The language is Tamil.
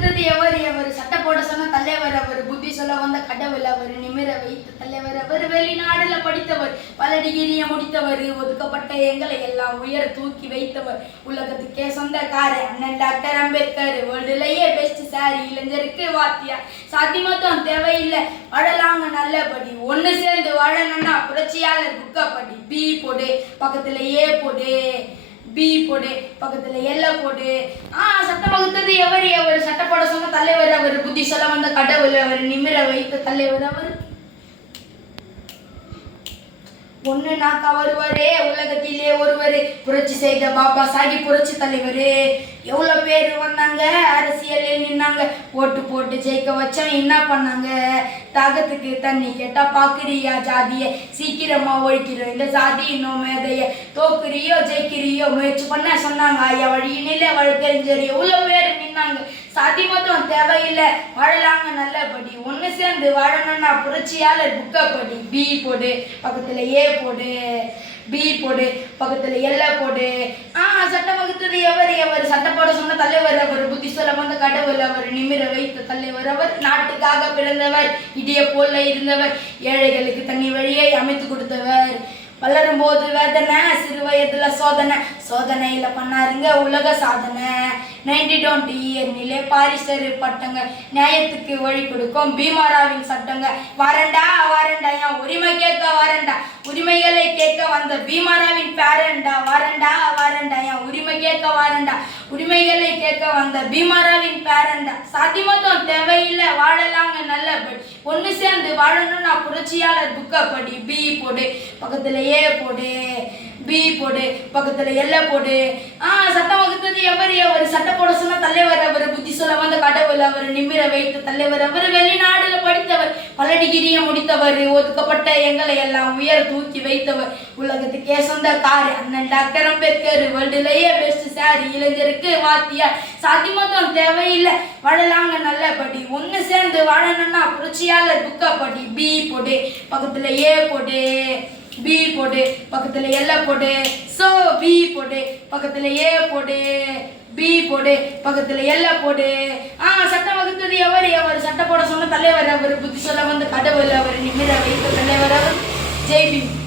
வகுத்தது எவர் எவர், சட்ட போட சொன்ன தலைவர் அவர், புத்தி சொல்ல வந்த கடவுள் அவர், நிமிர வைத்த தலைவர் அவர், வெளிநாடுல படித்தவர், பல டிகிரிய முடித்தவர், ஒதுக்கப்பட்ட எங்களை எல்லாம் உயர தூக்கி வைத்தவர், உலகத்துக்கே சொந்தக்கார அண்ணன் டாக்டர் அம்பேத்கர், வேர்ல்டுலயே பெஸ்ட் சாரி, இளைஞருக்கு வாத்தியா, சாதி மொத்தம் தேவையில்லை, வாழலாங்க நல்லபடி, ஒண்ணு சேர்ந்து வாழணும்னா புரட்சியாளர் புக்கப்படி, பி போடு பக்கத்துல ஏ போடு, பி போடு பக்கத்துல எல்ல போடு. சட்டம் வகுத்தது எவர் எவர், சட்ட போட சொன்ன தலைவர் அவர், புத்தி சொல்ல வந்த கடவுள் அவர், நிமிர வைத்த தலைவர் அவர். ஒண்ணு நாக்கா வருவாரே உலகத்திலே ஒருவரு, புரட்சி செய்த பாபா சாஹிப் புரட்சி தலைவரு. எவ்வளவு பேர் வந்தாங்க அரசியலில் நின்னாங்க, ஓட்டு போட்டு ஜெயிக்க வச்சோம் என்ன பண்ணாங்க, தாகத்துக்கு தண்ணி கேட்டா பாக்குறியா ஜாதிய, சீக்கிரமா ஒழிக்கிறோம் இந்த ஜாதி இன்னும் மேதைய, தோக்குறியோ ஜெயிக்கிறியோ முயற்சி பண்ண சொன்னாங்க, ஐயா வழியினில வழக்கறிஞர் எவ்வளவு பேர் நின்னாங்க, சாதி மொத்தம் தேவையில்லை வாழலாங்க நல்லபடி, ஒண்ணு சேர்ந்து வாழணும்னா புரட்சியாளர் புக்கப்படி, பி போடு பக்கத்துல ஏ போடு, பி போடு பக்கத்துல எல்ல போடு. சட்டம் வகுத்தது எவர் எவர், சட்ட போட சொன்ன தலைவர் அவர், புத்தி சொல்ல வந்த கடவுள் அவர், நிமிர வைத்த தலைவர் அவர், நாட்டுக்காக பிறந்தவர், இடிய போல இருந்தவர், ஏழைகளுக்கு தண்ணி வழியை அமைத்து கொடுத்தவர், வளரும் போது வேதனை சிறு வயதுல சோதனை, சோதனையில பண்ணாருங்க உலக சாதனை, 90 இயர்னிலே பாரிசர் பட்டங்க, நியாயத்துக்கு வழி கொடுக்கும் பீமாராவின் சட்டங்க, வாரண்டா வாரண்டா என் உரிமை கேட்க வாரண்டா, உரிமைகளை கேட்க வந்த பீமாராவின் பேரண்டா, வாரண்டா வாரண்டா என் உரிமை கேட்க வாரண்டா, உரிமைகளை கேட்க வந்த பீமாராவின் பேரண்டா, சாதி மொத்தம் தேவையில்லை வாழலாங்க நல்லபடி, ஒண்ணு சேர்ந்து வாழணும்னா புரட்சியாளர் புக்கப்படி, பி போடு பக்கத்துல ஏ போடு, பி போடு பக்கத்துல எல்ல போடு. சட்டம் வகுத்தது எவர் எவர், சட்ட போட சொன்ன தலைவர் அவர், புத்தி சொல்ல வந்த கடவுள் அவர், நிமிர வைத்த தலைவர் அவர், வெளிநாடுல படித்தவர், பல டிகிரிய முடித்தவர், ஒதுக்கப்பட்ட எங்களை எல்லாம் உயர தூக்கி வைத்தவர், உலகத்துக்கே சொந்தக்கார அண்ணன் டாக்டர் அம்பேத்கர், வேர்ல்டுலயே பெஸ்ட் சாரி, இளைஞருக்கு வாத்தியா, சாதி மொத்தம் தேவையில்லை வாழலாங்க நல்லபடி, ஒண்ணு சேர்ந்து வாழணும்னா புரட்சியாளர் புக்கப்படி, பி போடு பக்கத்துல ஏ போடு, பி போடு பக்கத்துல எல்ல போடு, சோ பி போடு பக்கத்துல ஏ போடு, பி போடு பக்கத்துல எல்ல போடு. சட்டம் வகுத்தது எவர் எவர், சட்ட போட சொன்ன தலைவர் அவர், புத்தி சொல்ல வந்த கடவுள் அவர், நிமிர வைத்த தலைவர் அவர், ஜெய் பீம்.